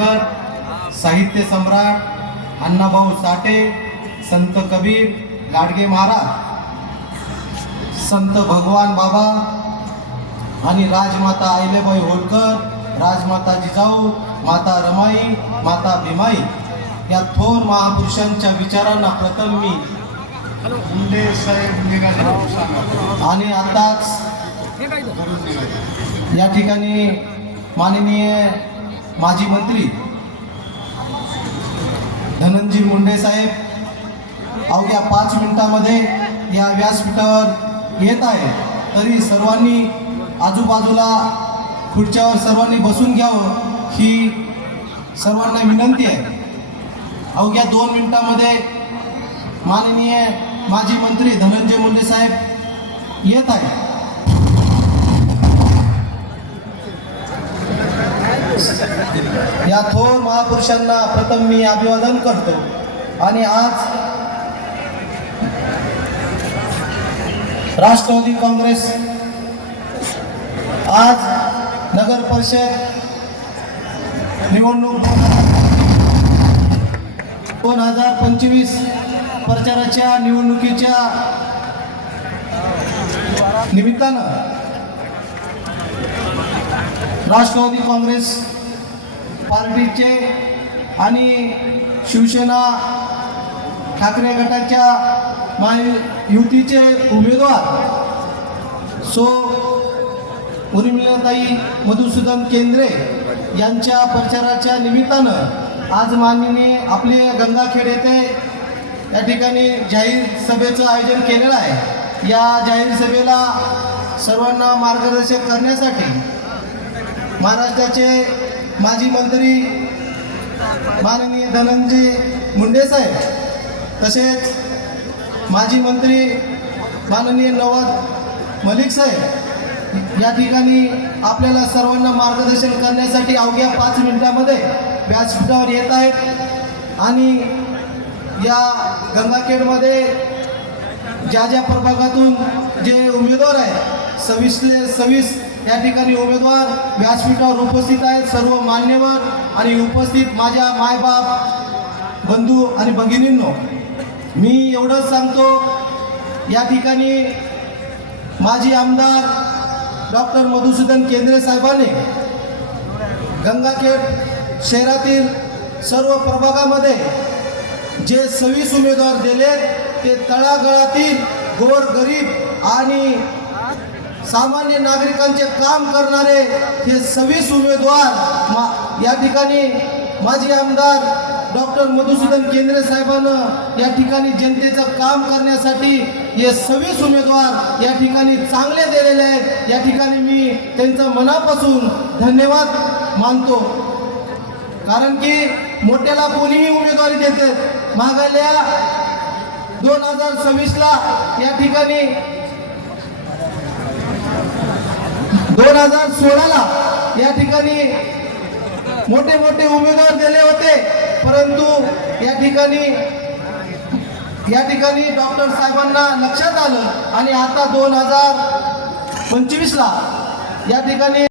आंबेडकर, साहित्य सम्राट अण्णाभाऊ साठे, संत कबीर, गाडगे महाराज, संत भगवान बाबा आणि राजमाता अहिल्याबाई होळकर, राजमाता जिजाऊ, माता रमाई, माता भीमाई या थोर महापुरुषांच्या विचारांना प्रथम मी मुंडे साहेब निघाले आणि आताच या ठिकाणी माननीय माजी मंत्री धनंजय मुंडे साहेब अवघ्या 5 मिनिटांमध्ये या व्यासपीठावर येत आहे, तरी सर्वांनी आजूबाजूला खुर्च्यावर सर्वांनी बसून घ्यावं ही सर्वांना विनंती आहे। अवघ्या 2 मिनिटांमध्ये माननीय माजी मंत्री धनंजय मुंडे साहेब येत आहे। या थोर महापुरुषांना प्रथम मी अभिवादन करतो आणि आज राष्ट्रवादी काँग्रेस आज नगर परिषद निवडणूक 2025 प्रचाराच्या निवडणुकीच्या निमित्तानं राष्ट्रवादी काँग्रेस पार्टीचे आणि शिवसेना ठाकरे गटाच्या महायुतीचे उमेदवार सो उर्मिलाताई मधुसूदन केंद्रे यांच्या प्रचाराच्या निमित्तानं आज माननीय आपले गंगाखेड येथे या ठिकाणी जाहीर सभेचं आयोजन केलेलं आहे। या जाहीर सभेला सर्वांना मार्गदर्शन करण्यासाठी महाराष्ट्राचे माजी मंत्री माननीय धनंजय मुंडे साहेब, तसेच माजी मंत्री माननीय नवाब मलिक साहेब या ठिकाणी आपल्याला सर्वांना मार्गदर्शन करण्यासाठी अवघ्या 5 मिनिटांमध्ये व्यासपीठावर येत आहेत। आणि या गंगाखेडमध्ये ज्या ज्या प्रभागातून जे उमेदवार आहेत 26 या ठिकाणी उमेदवार व्यासपीठावर उपस्थित आहेत। सर्व मान्यवर आणि उपस्थित माझ्या मायबाप बंधू आणि भगिनींनो, मी एवढंच सांगतो, या ठिकाणी माजी आमदार डॉक्टर मधुसूदन केंद्रे साहेबांनी गंगाखेड शहरातील सर्व प्रभागामध्ये जे 26 उमेदवार दिले ते तळागाळातील गोरगरीब आणि सामान्य नागरिकांचे काम करणारे हे 26 उमेदवार या ठिकाणी माजी आमदार डॉक्टर मधुसूदन केंद्रे साहेबांना या ठिकाणी जनतेचं काम करण्यासाठी हे 26 उमेदवार या ठिकाणी चांगले दिलेले आहेत। या ठिकाणी मी त्यांचं मनापासून धन्यवाद मानतो, कारण की मोठ्याला कोणीही उमेदवारी देते, मागल्या 2026ला या ठिकाणी 2016ला या ठिकाणी मोठे मोठे उमेदवार दिले होते, परंतु या ठिकाणी डॉक्टर साहेबांना लक्षात आलं आणि आता 2025ला या ठिकाणी